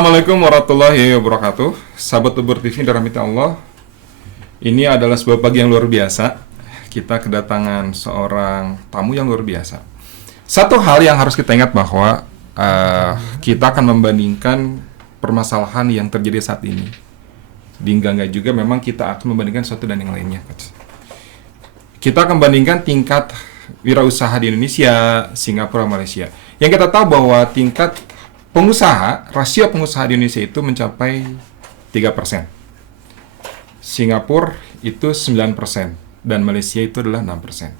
Assalamualaikum warahmatullahi wabarakatuh. Sahabat Ubur TV dirahmati Allah. Ini adalah sebuah pagi yang luar biasa. Kita kedatangan seorang tamu yang luar biasa. Satu hal yang harus kita ingat bahwa kita akan membandingkan permasalahan yang terjadi saat ini. Di enggak juga memang kita akan membandingkan satu dan yang lainnya, Coach. Kita akan bandingkan tingkat wirausaha di Indonesia, Singapura, Malaysia. Yang kita tahu bahwa tingkat rasio pengusaha di Indonesia itu mencapai 3%. Singapura itu 9%, dan Malaysia itu adalah 6%.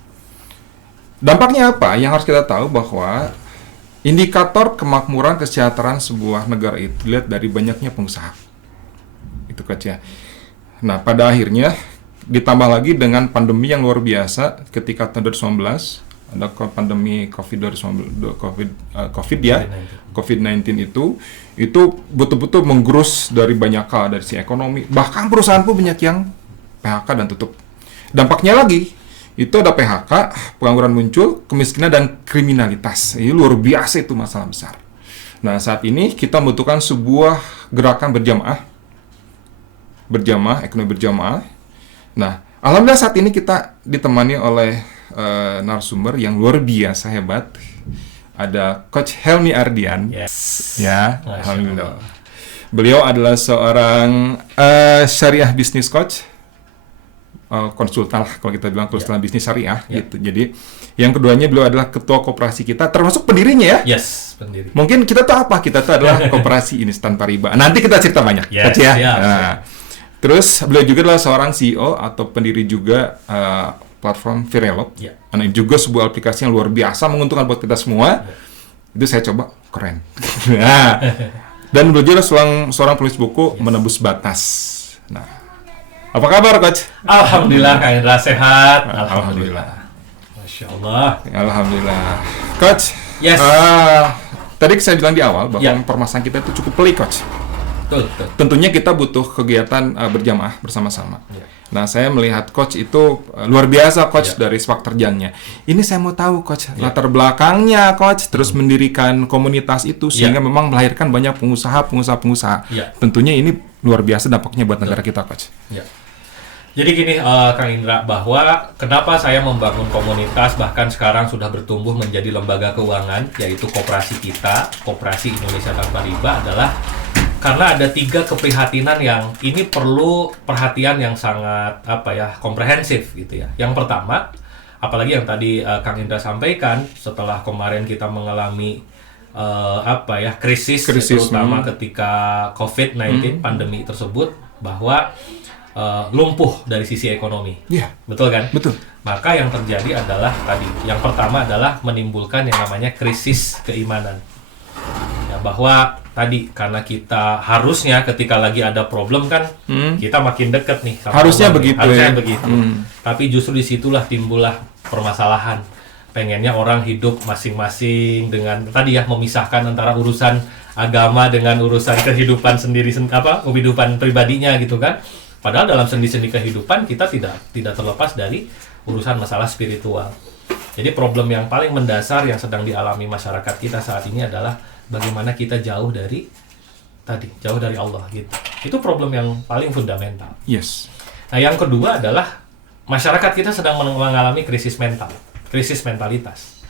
Dampaknya apa? Yang harus kita tahu bahwa indikator kemakmuran kesejahteraan sebuah negara itu dilihat dari banyaknya pengusaha. Itu Coach ya. Nah, pada akhirnya ditambah lagi dengan pandemi yang luar biasa ketika tahun 2019 ada pandemi COVID-19 itu betul-betul menggerus dari banyak hal, dari si ekonomi, bahkan perusahaan pun banyak yang PHK dan tutup. Dampaknya lagi itu ada PHK, pengangguran muncul, kemiskinan dan kriminalitas. Ini luar biasa, itu masalah besar. Nah, saat ini kita membutuhkan sebuah gerakan berjamaah, ekonomi berjamaah. Nah, alhamdulillah saat ini kita ditemani oleh narasumber yang luar biasa hebat. Ada Coach Helmi Ardian. Yes. Ya, alhamdulillah. Beliau adalah seorang syariah business coach, konsultan lah kalau kita bilang, konsultan bisnis syariah gitu. Jadi yang keduanya beliau adalah ketua koperasi kita, termasuk pendirinya ya. Yes, pendiri. Mungkin kita tuh apa? Kita tuh adalah koperasi ini tanpa riba. Nanti kita cerita banyak, Yes, Coach ya. yeah. Nah, terus beliau juga adalah seorang CEO atau pendiri juga platform Virelo. Yeah. Ini juga sebuah aplikasi yang luar biasa menguntungkan buat kita semua. Yeah. Itu saya coba, keren. Nah, dan beliau juga seorang penulis buku, Menembus Batas. Nah, apa kabar, Coach? Alhamdulillah, Kak Indra sehat. Alhamdulillah. Masya Allah. Alhamdulillah. Coach, Yes. tadi saya bilang di awal bahwa Yeah. permasalahan kita itu cukup pelik, Coach. Betul. Tentunya kita butuh kegiatan berjamaah bersama-sama. Yeah. Nah, saya melihat Coach itu luar biasa, Coach, Yeah. dari sepak terjangnya. Ini saya mau tahu, Coach, latar belakangnya, Coach, terus mendirikan komunitas itu sehingga memang melahirkan banyak pengusaha. Yeah. Tentunya ini luar biasa dampaknya buat negara kita, Coach. Ya. Jadi gini, Kang Indra, bahwa kenapa saya membangun komunitas, bahkan sekarang sudah bertumbuh menjadi lembaga keuangan, yaitu koperasi kita, Koperasi Indonesia Tanpa Riba, adalah karena ada 3 keprihatinan yang ini perlu perhatian yang sangat komprehensif gitu ya. Yang pertama, apalagi yang tadi Kang Indra sampaikan, setelah kemarin kita mengalami krisis terutama ketika COVID-19 pandemi tersebut, bahwa lumpuh dari sisi ekonomi. Iya. Betul kan? Betul. Maka yang terjadi adalah tadi, yang pertama adalah menimbulkan yang namanya krisis keimanan. Ya, bahwa tadi karena kita harusnya ketika lagi ada problem kan kita makin deket nih sama Harusnya Allah, begitu, harusnya ya? begitu. Tapi justru disitulah timbullah permasalahan. Pengennya orang hidup masing-masing dengan tadi ya, memisahkan antara urusan agama dengan urusan kehidupan sendiri, kehidupan pribadinya gitu kan. Padahal dalam sendi-sendi kehidupan kita tidak terlepas dari urusan masalah spiritual. Jadi problem yang paling mendasar yang sedang dialami masyarakat kita saat ini adalah bagaimana kita jauh dari Allah gitu. Itu problem yang paling fundamental. Yes. Nah, yang kedua adalah masyarakat kita sedang mengalami krisis mentalitas.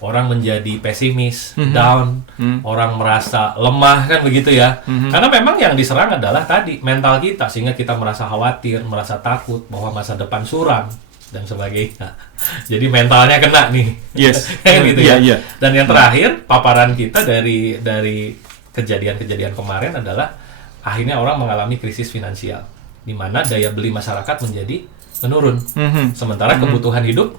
Orang menjadi pesimis, down, orang merasa lemah kan begitu ya. Karena memang yang diserang adalah tadi mental kita, sehingga kita merasa khawatir, merasa takut bahwa masa depan suram dan sebagainya. Jadi mentalnya kena nih. Yes. gitu ya. Yeah. Dan yang terakhir, paparan kita dari kejadian-kejadian kemarin adalah akhirnya orang mengalami krisis finansial, di mana daya beli masyarakat menjadi menurun. Sementara kebutuhan hidup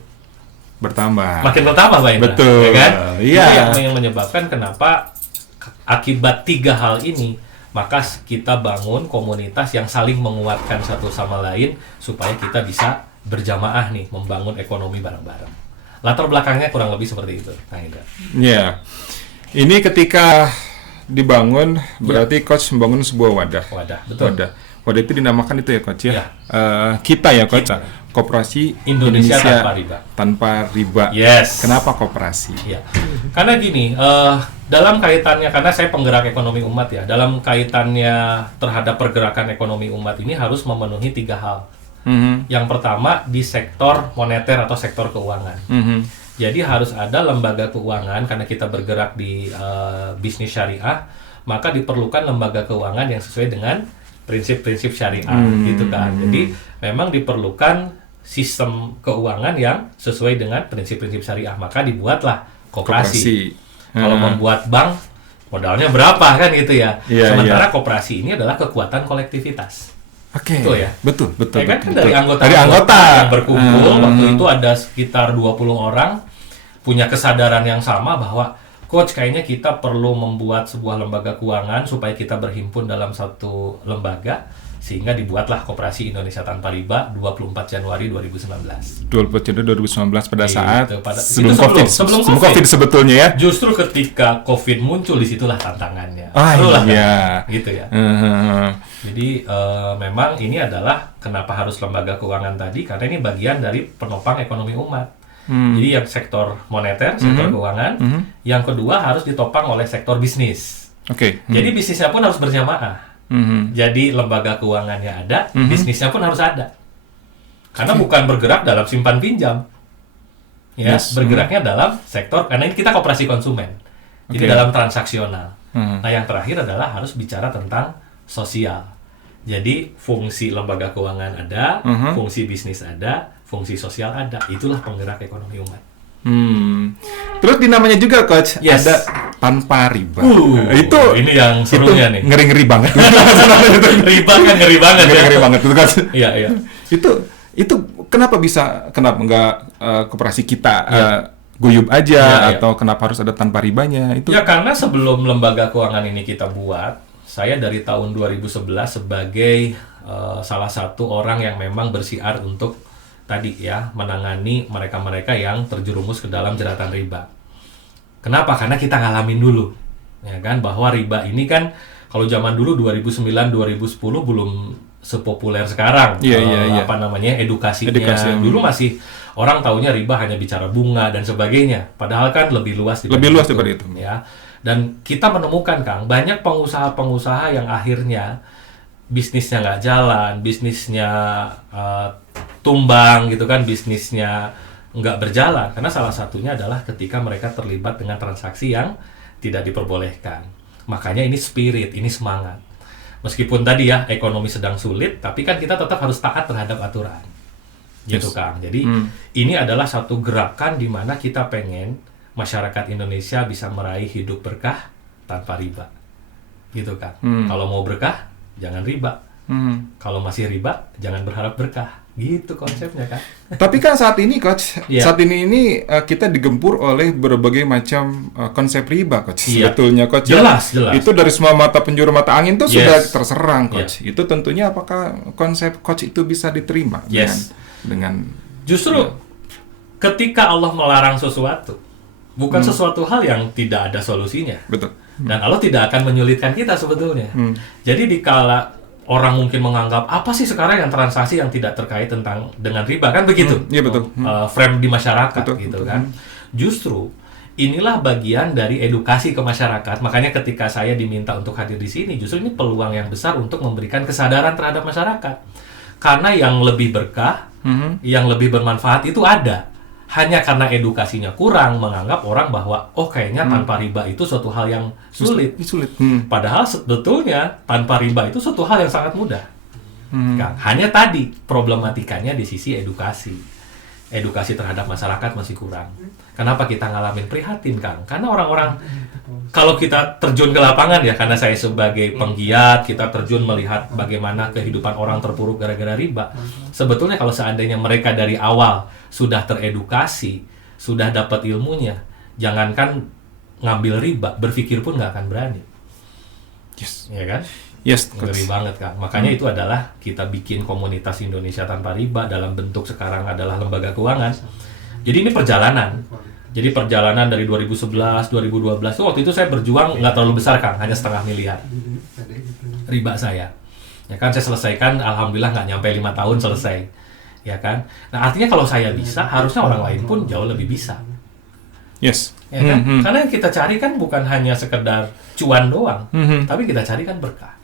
makin bertambah, Pak Indra. Betul. Ya kan? Iya. Itu yang menyebabkan kenapa akibat 3 hal ini, maka kita bangun komunitas yang saling menguatkan satu sama lain supaya kita bisa berjamaah nih membangun ekonomi bareng-bareng. Latar belakangnya kurang lebih seperti itu, Kang Indra. Iya. Ini ketika dibangun berarti coach membangun sebuah wadah. Betul. Wadah itu dinamakan itu ya coach ya. Ya. Kita ya coach. Koperasi Indonesia tanpa riba. Yes. Kenapa koperasi? Ya. Karena gini, dalam kaitannya, karena saya penggerak ekonomi umat ya, dalam kaitannya terhadap pergerakan ekonomi umat ini harus memenuhi 3 hal. Yang pertama di sektor moneter atau sektor keuangan. Jadi harus ada lembaga keuangan, karena kita bergerak di bisnis syariah, maka diperlukan lembaga keuangan yang sesuai dengan prinsip-prinsip syariah, gitu kan. Jadi memang diperlukan sistem keuangan yang sesuai dengan prinsip-prinsip syariah, maka dibuatlah koperasi. Kalau membuat bank, modalnya berapa kan gitu ya. Sementara koperasi ini adalah kekuatan kolektivitas. Oke. Betul ya? Betul. Kan dari anggota yang berkumpul, waktu itu ada sekitar 20 orang punya kesadaran yang sama bahwa coach, kayaknya kita perlu membuat sebuah lembaga keuangan supaya kita berhimpun dalam satu lembaga, sehingga dibuatlah Koperasi Indonesia Tanpa Riba 24 Januari 2019. 24 Januari 2019 pada saat sebelum COVID sebetulnya ya. Justru ketika COVID muncul, disitulah tantangannya. Gitu ya. Jadi memang ini adalah kenapa harus lembaga keuangan tadi, karena ini bagian dari penopang ekonomi umat. Jadi yang sektor moneter, sektor keuangan, yang kedua harus ditopang oleh sektor bisnis. Jadi bisnisnya pun harus berjamaah. Jadi lembaga keuangannya ada, bisnisnya pun harus ada. Karena bukan bergerak dalam simpan pinjam, ya, bergeraknya dalam sektor, karena ini kita koperasi konsumen. Jadi dalam transaksional. Nah, yang terakhir adalah harus bicara tentang sosial. Jadi fungsi lembaga keuangan ada, fungsi bisnis ada, fungsi sosial ada. Itulah penggerak ekonomi umat. Terus dinamanya juga coach, ada tanpa riba. Itu ini yang serunya nih. Ngeri-ngeri banget. Riba kan ngeri banget. Ngeri banget itu kan. Iya. Itu kenapa enggak koperasi kita guyub aja atau kenapa harus ada tanpa ribanya? Itu ya karena sebelum lembaga keuangan ini kita buat, saya dari tahun 2011 sebagai salah satu orang yang memang bersiar untuk tadi ya, menangani mereka-mereka yang terjerumus ke dalam jeratan riba. Kenapa? Karena kita ngalamin dulu, ya kan, bahwa riba ini kan kalau zaman dulu 2009-2010 belum sepopuler sekarang. Apa namanya, edukasinya. Dulu masih orang taunya riba hanya bicara bunga dan sebagainya. Padahal kan lebih luas daripada itu. Ya. Dan kita menemukan, Kang, banyak pengusaha-pengusaha yang akhirnya bisnisnya nggak jalan, bisnisnya tumbang gitu kan, bisnisnya nggak berjalan, karena salah satunya adalah ketika mereka terlibat dengan transaksi yang tidak diperbolehkan. Makanya ini spirit, ini semangat. Meskipun tadi ya ekonomi sedang sulit, tapi kan kita tetap harus taat terhadap aturan. Gitu Kang. Jadi ini adalah satu gerakan di mana kita pengen masyarakat Indonesia bisa meraih hidup berkah tanpa riba. Gitu Kang. Kalau mau berkah, jangan riba. Kalau masih riba, jangan berharap berkah. Gitu konsepnya kan. Tapi kan saat ini coach, saat ini kita digempur oleh berbagai macam konsep riba coach. Sebetulnya coach. Jelas. Itu dari semua mata penjuru mata angin tuh sudah terserang coach. Itu tentunya apakah konsep coach itu bisa diterima dengan justru ketika Allah melarang sesuatu, bukan sesuatu hal yang tidak ada solusinya. Betul. Dan Allah tidak akan menyulitkan kita sebetulnya. Jadi dikala orang mungkin menganggap apa sih sekarang yang transaksi yang tidak terkait dengan riba, kan begitu? Iya betul. Frame di masyarakat betul. Kan. Justru inilah bagian dari edukasi ke masyarakat. Makanya ketika saya diminta untuk hadir di sini, justru ini peluang yang besar untuk memberikan kesadaran terhadap masyarakat. Karena yang lebih berkah, yang lebih bermanfaat itu ada. Hanya karena edukasinya kurang, menganggap orang bahwa kayaknya tanpa riba itu suatu hal yang sulit. Padahal sebetulnya tanpa riba itu suatu hal yang sangat mudah. Kang, hanya tadi problematikanya di sisi edukasi terhadap masyarakat masih kurang. Kenapa kita ngalamin prihatin, Kang? Karena orang-orang, kalau kita terjun ke lapangan ya, karena saya sebagai penggiat, kita terjun melihat bagaimana kehidupan orang terpuruk gara-gara riba. Sebetulnya kalau seandainya mereka dari awal sudah teredukasi, sudah dapat ilmunya, jangankan ngambil riba, berpikir pun nggak akan berani. Ya kan? Ngeri banget, Kang. Makanya itu adalah kita bikin komunitas Indonesia Tanpa Riba dalam bentuk sekarang adalah lembaga keuangan. Jadi ini perjalanan. Jadi perjalanan dari 2011, 2012 tuh waktu itu saya berjuang nggak terlalu besar Kang, hanya 0,5 miliar riba saya. Ya kan, saya selesaikan, alhamdulillah nggak nyampe 5 tahun selesai. Ya kan. Nah artinya kalau saya bisa, harusnya orang lain pun jauh lebih bisa. Yes. Ya kan? Karena yang kita cari kan bukan hanya sekedar cuan doang, tapi kita cari kan berkah.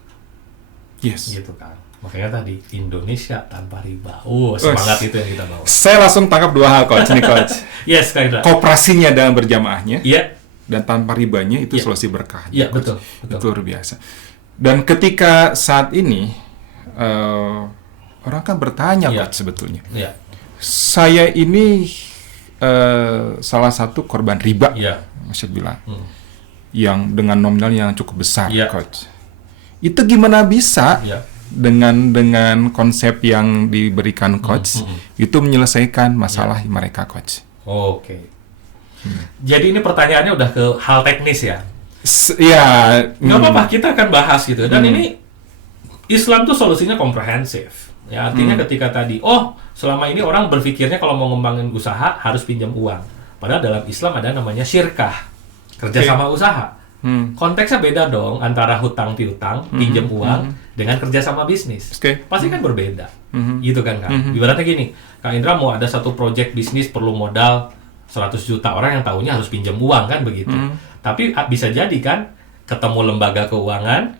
Yes. Gitu kan. Makanya tadi Indonesia tanpa riba. Semangat itu yang kita bawa. Saya langsung tangkap 2 hal coach nih coach. Yes, Kak Indra. Kooperasinya dan berjamaahnya. Iya. Dan tanpa ribanya itu Iya. solusi berkah. Iya, coach. betul. Itu luar biasa. Dan ketika saat ini orang kan bertanya Iya. coach sebetulnya. Iya. Saya ini salah satu korban riba. Iya. Masya bilang. Yang dengan nominal yang cukup besar, Iya. coach. Itu gimana bisa Iya. dengan konsep yang diberikan coach itu menyelesaikan masalah mereka, coach? Oke. Jadi ini pertanyaannya udah ke hal teknis ya. Ya, Nggak apa-apa, kita akan bahas gitu. Dan ini Islam tuh solusinya komprehensif. Ya, artinya ketika tadi, selama ini orang berpikirnya kalau mau ngembangin usaha harus pinjam uang. Padahal dalam Islam ada namanya syirkah, kerjasama usaha. Konteksnya beda dong antara hutang piutang, pinjam uang, dengan kerjasama bisnis. Pasti kan berbeda. Gitu kan, Kak? Ibaratnya gini, Kak Indra mau ada satu project bisnis perlu modal 100 juta, orang yang tahunya harus pinjam uang kan begitu. Tapi bisa jadi kan ketemu lembaga keuangan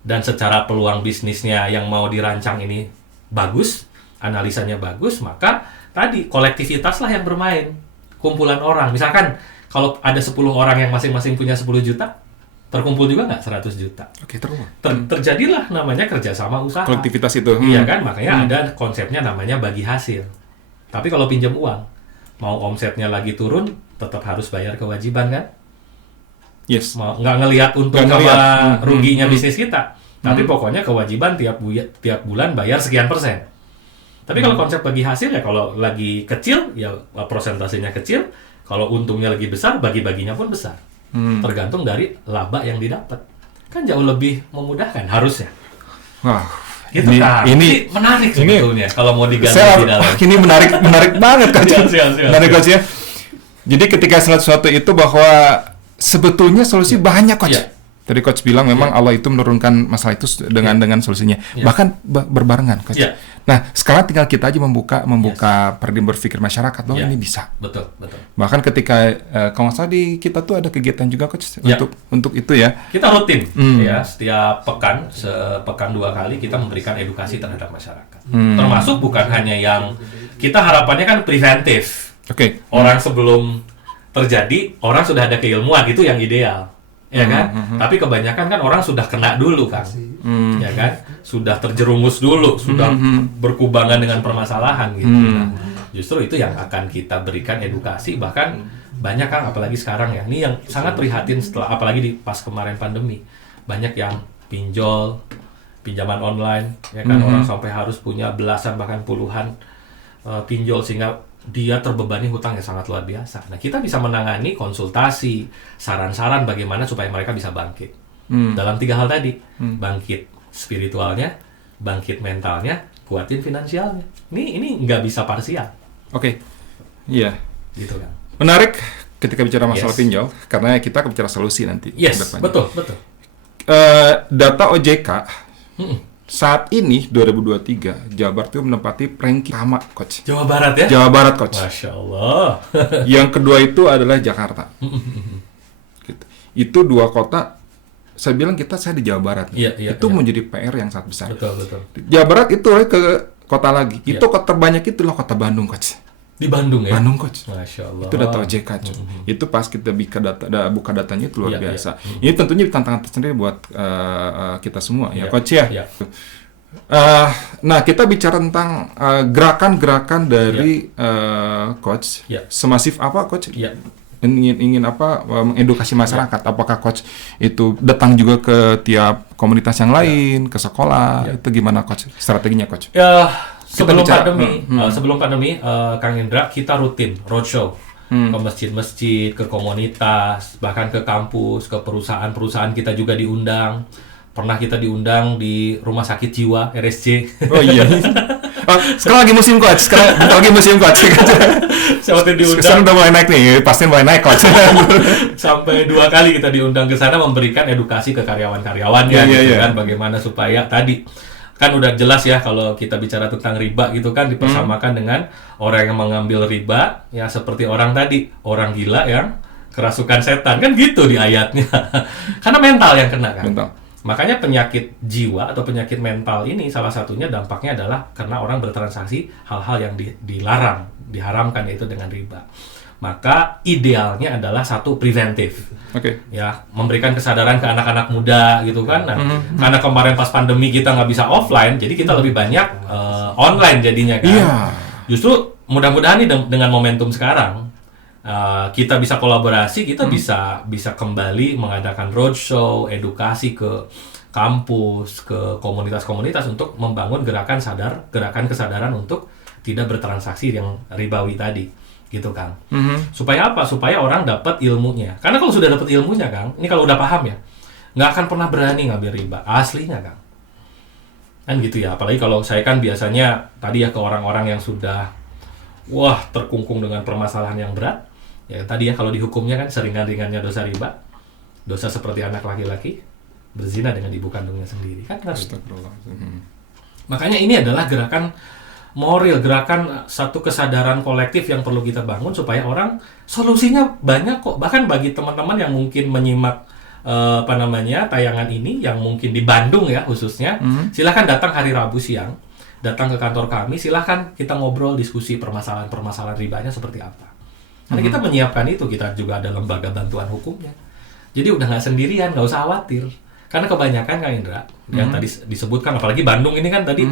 dan secara peluang bisnisnya yang mau dirancang ini bagus, analisanya bagus, maka tadi kolektivitas lah yang bermain. Kumpulan orang. Misalkan kalau ada 10 orang yang masing-masing punya 10 juta, terkumpul juga nggak 100 juta? Oke, terus. Terjadilah namanya kerjasama usaha. Kolektivitas itu. Iya kan, makanya ada konsepnya namanya bagi hasil. Tapi kalau pinjam uang, mau omsetnya lagi turun, tetap harus bayar kewajiban kan? Yes. Mau nggak ngelihat untung Nggak sama ngelihat. ruginya bisnis kita, tapi pokoknya kewajiban tiap bulan bayar sekian persen. Tapi kalau konsep bagi hasil ya kalau lagi kecil ya prosentasenya kecil, kalau untungnya lagi besar bagi-baginya pun besar. Tergantung dari laba yang didapat. Kan jauh lebih memudahkan harusnya. Wah, Gitu kan. Ini menarik sebetulnya kalau mau digali di dalam. Ini menarik banget coach. Menarik coach ya. Jadi ketika sesuatu itu bahwa sebetulnya solusi banyak coach. Iya. Tadi coach bilang memang Allah itu menurunkan masalah itu dengan solusinya. Bahkan berbarengan coach. Iya. Nah, sekarang tinggal kita aja membuka paradigma berpikir masyarakat bahwa ini bisa. Betul. Bahkan ketika kalau nggak salah di kita tuh ada kegiatan juga coach untuk itu ya. Kita rutin ya, setiap pekan, sepekan 2 kali kita memberikan edukasi terhadap masyarakat. Termasuk bukan hanya yang kita harapannya kan preventif. Oke. Orang sebelum terjadi, orang sudah ada keilmuan, itu yang ideal. Ya kan? Tapi kebanyakan kan orang sudah kena dulu kan. Ya kan? Sudah terjerumus dulu, sudah berkubangan dengan permasalahan gitu. Nah, justru itu yang akan kita berikan edukasi, bahkan banyak kan apalagi sekarang ya. Ini yang sangat prihatin setelah apalagi di pas kemarin pandemi. Banyak yang pinjol, pinjaman online ya kan, orang sampai harus punya belasan bahkan puluhan pinjol sehingga dia terbebani hutang yang sangat luar biasa. Nah, kita bisa menangani konsultasi, saran-saran bagaimana supaya mereka bisa bangkit. Dalam 3 hal tadi, bangkit spiritualnya, bangkit mentalnya, kuatin finansialnya. Ini nggak bisa parsial. Oke. Iya. Gitu kan. Menarik ketika bicara masalah pinjol, karena kita akan bicara solusi nanti. Yes, betul. Data OJK, saat ini 2023 Jawa Barat itu menempati ranking pertama coach. Jawa Barat ya? Jawa Barat coach. Masya Allah. Yang kedua itu adalah Jakarta. Gitu. Itu 2 kota. Saya bilang saya di Jawa Barat. Iya, itu menjadi PR yang sangat besar. Betul. Jawa Barat itu ke kota lagi. Itu kota terbanyak itu loh kota Bandung coach. Di Bandung ya? Bandung coach. Masya Allah. Itu data OJK coach. Itu pas kita buka datanya itu luar biasa. Ini tentunya tantangan tersendiri buat kita semua ya coach ya. Nah, kita bicara tentang gerakan-gerakan dari coach. Semasif apa coach? Ingin apa mengedukasi masyarakat? Apakah coach itu datang juga ke tiap komunitas yang lain, ke sekolah? Itu gimana coach? Strateginya coach? Ya, sebelum pandemi, Kang Indra, kita rutin roadshow ke masjid-masjid, ke komunitas, bahkan ke kampus, ke perusahaan-perusahaan kita juga diundang. Pernah kita diundang di rumah sakit jiwa RSJ. Oh iya. Sekarang lagi musim coach. Sekarang lagi musim coach. Seperti diundang. Sekarang udah mulai naik nih, pasti mulai naik coach. Sampai 2 kali kita diundang ke sana memberikan edukasi ke karyawan-karyawannya gitu kan, bagaimana supaya tadi kan udah jelas ya kalau kita bicara tentang riba gitu kan dipersamakan dengan orang yang mengambil riba ya seperti orang tadi, orang gila yang kerasukan setan kan gitu di ayatnya. Karena mental yang kena kan. Mental. Makanya penyakit jiwa atau penyakit mental ini salah satunya dampaknya adalah karena orang bertransaksi hal-hal yang dilarang, diharamkan yaitu dengan riba. Maka idealnya adalah satu preventif. Oke. Ya, memberikan kesadaran ke anak-anak muda gitu kan. Nah, karena kemarin pas pandemi kita nggak bisa offline, jadi kita lebih banyak online jadinya kan. Iya. Justru mudah-mudahan nih dengan momentum sekarang kita bisa kolaborasi, kita bisa kembali mengadakan roadshow, edukasi ke kampus, ke komunitas-komunitas untuk membangun gerakan kesadaran untuk tidak bertransaksi yang ribawi tadi. Gitu Kang. Supaya apa? Supaya orang dapat ilmunya. Karena kalau sudah dapat ilmunya Kang, ini kalau udah paham ya, nggak akan pernah berani ngambil riba. Aslinya Kang. Kan gitu ya. Apalagi kalau saya kan biasanya tadi ya ke orang-orang yang sudah terkungkung dengan permasalahan yang berat. Ya tadi ya kalau di hukumnya kan seringan-ringannya dosa riba. Dosa seperti anak laki-laki berzina dengan ibu kandungnya sendiri. Kan Astagfirullah. Makanya ini adalah gerakan moral, gerakan satu kesadaran kolektif yang perlu kita bangun supaya orang solusinya banyak kok. Bahkan bagi teman-teman yang mungkin menyimak tayangan ini yang mungkin di Bandung ya khususnya, silahkan datang hari Rabu siang, datang ke kantor kami, silahkan kita ngobrol, diskusi permasalahan ribanya seperti apa. Karena kita menyiapkan itu, kita juga ada lembaga bantuan hukumnya. Jadi udah nggak sendirian, nggak usah khawatir. Karena kebanyakan Kang Indra yang tadi disebutkan, apalagi Bandung ini kan tadi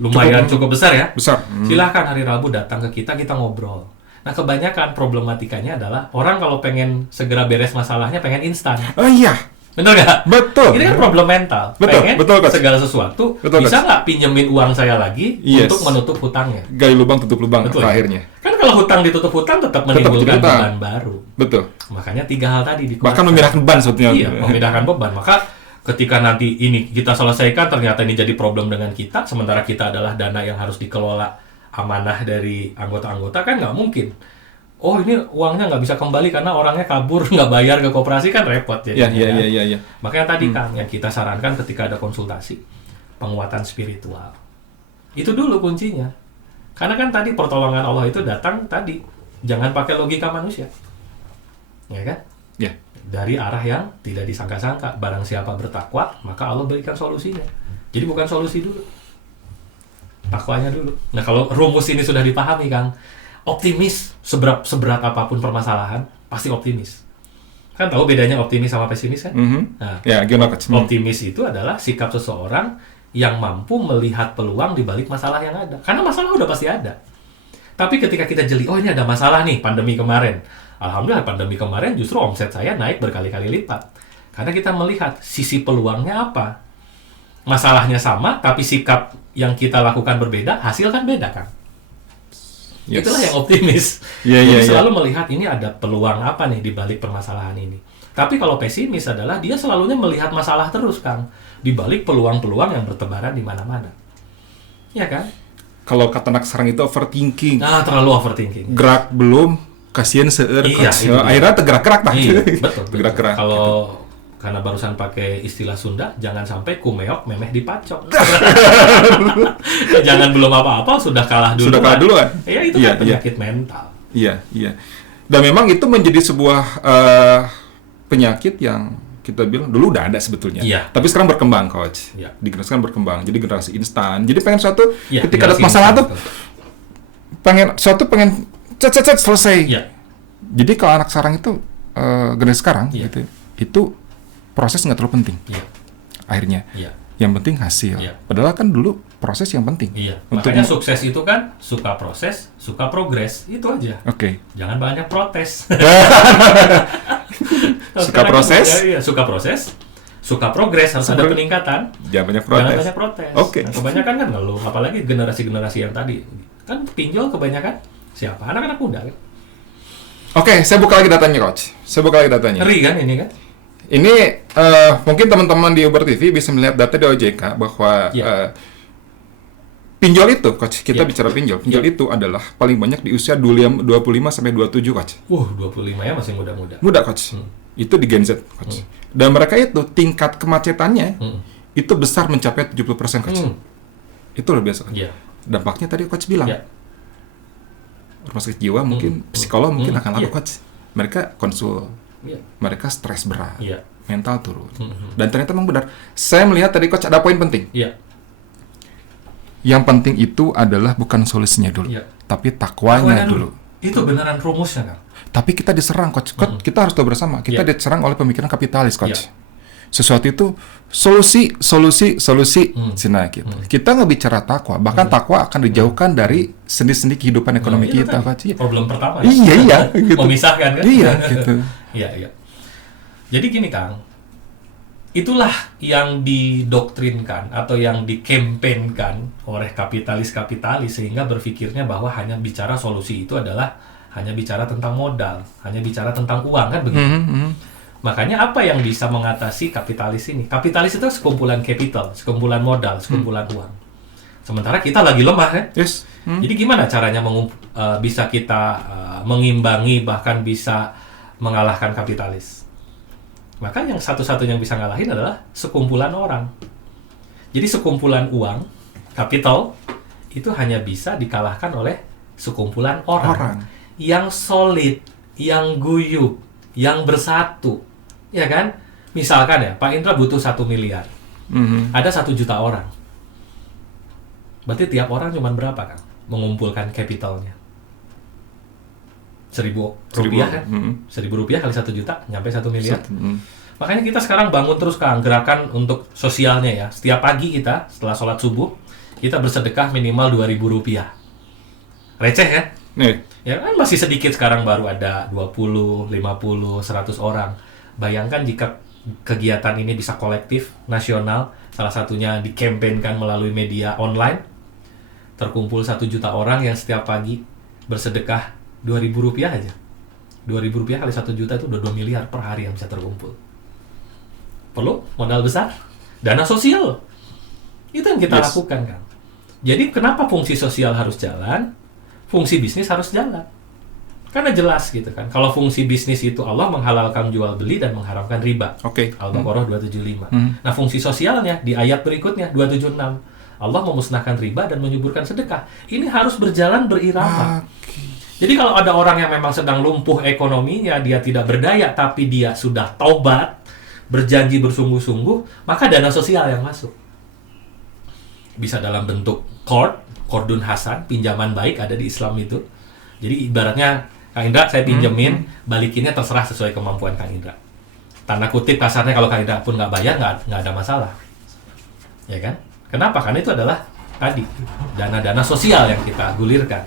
lumayan cukup besar ya. Besar. Silahkan hari Rabu datang ke kita ngobrol. Nah kebanyakan problematikanya adalah orang kalau pengen segera beres masalahnya pengen instan. Oh iya. Betul nggak? Betul. Ini kan problem mental. Pengen segala sesuatu, bisa nggak pinjemin uang saya lagi untuk menutup hutangnya? Gali lubang tutup lubang. Betul. Akhirnya. Kan kalau hutang ditutup hutang tetap menimbulkan beban baru. Betul. Makanya 3 hal tadi dikeluarkan. Bahkan memindahkan beban sebetulnya. Iya, memindahkan beban. Maka ketika nanti ini kita selesaikan, ternyata ini jadi problem dengan kita, sementara kita adalah dana yang harus dikelola amanah dari anggota-anggota, kan nggak mungkin. Oh ini uangnya nggak bisa kembali karena orangnya kabur, nggak bayar ke koperasi, kan repot ya. Iya. Makanya tadi Kang, yang kita sarankan ketika ada konsultasi, penguatan spiritual. Itu dulu kuncinya. Karena kan tadi pertolongan Allah itu datang tadi, jangan pakai logika manusia. Ya kan? Iya. Dari arah yang tidak disangka-sangka. Barang siapa bertakwa, maka Allah berikan solusinya. Jadi bukan solusi dulu, takwanya dulu. Nah kalau rumus ini sudah dipahami Kang, optimis seberat apapun permasalahan pasti optimis. Kan tahu bedanya optimis sama pesimis kan? Nah, ya, gimana Coach? Optimis itu adalah sikap seseorang yang mampu melihat peluang di balik masalah yang ada. Karena masalah udah pasti ada. Tapi ketika kita jeli, oh ini ada masalah nih, pandemi kemarin. Alhamdulillah pandemi kemarin justru omset saya naik berkali-kali lipat. Karena kita melihat sisi peluangnya apa. Masalahnya sama, tapi sikap yang kita lakukan berbeda, hasil kan beda kan? Yes. Itulah yang optimis. Jadi selalu melihat ini ada peluang apa nih di balik permasalahan ini. Tapi kalau pesimis adalah dia selalunya melihat masalah terus Kang, di balik peluang-peluang yang bertebaran di mana-mana. Ya kan? Kalau kata anak sekarang itu overthinking. Nah, terlalu overthinking. Gerak belum, kasihan seueur. Iya, akhirnya tergerak-gerak tak. Iya, betul. Tergerak-gerak. Kalau karena barusan pakai istilah Sunda, jangan sampai kumeok memeh dipacok. Jangan belum apa-apa sudah kalah duluan. Sudah kalah duluan. Ya itu kan penyakit mental. Iya. Dan memang itu menjadi sebuah penyakit yang kita bilang dulu udah ada sebetulnya. Iya. Tapi sekarang berkembang, Coach. Iya. Di generasi sekarang berkembang. Jadi generasi instan. Jadi pengen suatu ketika ada instan, masalah tuh pengen cet selesai. Iya. Jadi kalau anak sekarang itu generasi sekarang gitu, itu proses nggak terlalu penting. Iya. Akhirnya. Iya. Yang penting hasil. Iya. Padahal kan dulu proses yang penting. Iya. Makanya sukses itu kan suka proses, suka progres. Itu aja. Oke. Jangan banyak protes. Suka proses? Iya, suka proses. Suka progres, harus ada peningkatan. Jangan banyak protes. Jangan banyak protes. Oke. Nah, kebanyakan kan ngeluh, apalagi generasi-generasi yang tadi. Kan pinjol kebanyakan siapa? Anak-anak muda kan. Oke, saya buka lagi datanya, Coach. Ngeri kan ini kan? Ini mungkin teman-teman di Uber TV bisa melihat data di OJK bahwa Pinjol itu, coach, kita bicara pinjol. Pinjol itu adalah paling banyak di usia 25 sampai 27, coach. 25 ya, masih muda-muda. Muda, coach. Itu di Gen Z, coach. Dan mereka itu tingkat kemacetannya itu besar mencapai 70%, coach. Itu luar biasa, coach. Dampaknya tadi coach bilang. Rumah sakit jiwa mungkin, psikolog mungkin akan lalu, coach. Mereka konsul. Mereka stres berat. Mental turun. Dan ternyata memang benar. Saya melihat tadi coach ada poin penting. Yang penting itu adalah bukan solusinya dulu, tapi takwanya dulu. Itu beneran rumusnya, kan? Tapi kita diserang, coach. Kita harus tahu bersama. Kita diserang oleh pemikiran kapitalis, coach. Sesuatu itu solusi. Nah, gitu. Kita nggak bicara takwa, bahkan takwa akan dijauhkan dari sendi-sendi kehidupan ekonomi kita, coach. Problem pertama. Iya, gitu. Memisahkan, kan? Iya, gitu. Iya. Jadi gini, Kang. Itulah yang didoktrinkan atau yang dikampanyekan oleh kapitalis-kapitalis sehingga berpikirnya bahwa hanya bicara solusi itu adalah hanya bicara tentang modal, hanya bicara tentang uang, kan begitu. Makanya apa yang bisa mengatasi kapitalis ini? Kapitalis itu sekumpulan capital, sekumpulan modal, sekumpulan uang. Sementara kita lagi lemah, kan? Jadi gimana caranya bisa kita mengimbangi bahkan bisa mengalahkan kapitalis? Maka yang satu-satunya yang bisa ngalahin adalah sekumpulan orang. Jadi sekumpulan uang, kapital, itu hanya bisa dikalahkan oleh sekumpulan orang. Yang solid, yang guyup, yang bersatu. Ya kan? Misalkan ya, Pak Indra butuh 1 miliar. Ada 1 juta orang. Berarti tiap orang cuma berapa, Kang? Mengumpulkan kapitalnya. 1.000 rupiah, kan? 1.000 rupiah kali 1 juta, nyampe 1 miliar. Makanya kita sekarang bangun terus, Kang, gerakan untuk sosialnya ya. Setiap pagi kita, setelah sholat subuh, kita bersedekah minimal 2.000 rupiah. Receh, kan? Ya kan masih sedikit sekarang, baru ada 20, 50, 100 orang. Bayangkan jika kegiatan ini bisa kolektif, nasional, salah satunya dikampanyekan melalui media online, terkumpul 1 juta orang yang setiap pagi bersedekah 2.000 rupiah aja. 2.000 rupiah kali 1 juta itu udah 2 miliar per hari yang bisa terkumpul. Perlu modal besar, dana sosial. Itu yang kita lakukan, Kang. Jadi kenapa fungsi sosial harus jalan, fungsi bisnis harus jalan? Karena jelas gitu kan. Kalau fungsi bisnis itu Allah menghalalkan jual beli dan mengharamkan riba. Al-Baqarah 275. Nah, fungsi sosialnya di ayat berikutnya 276. Allah memusnahkan riba dan menyuburkan sedekah. Ini harus berjalan berirama. Jadi kalau ada orang yang memang sedang lumpuh ekonominya, dia tidak berdaya, tapi dia sudah taubat, berjanji bersungguh-sungguh, maka dana sosial yang masuk. Bisa dalam bentuk qardun hasan, pinjaman baik ada di Islam itu. Jadi ibaratnya, Kang Indra, saya pinjemin, balikinnya terserah sesuai kemampuan Kang Indra. Tanda kutip kasarnya, kalau Kang Indra pun nggak bayar, nggak ada masalah. Ya kan? Kenapa? Karena itu adalah tadi, dana-dana sosial yang kita gulirkan.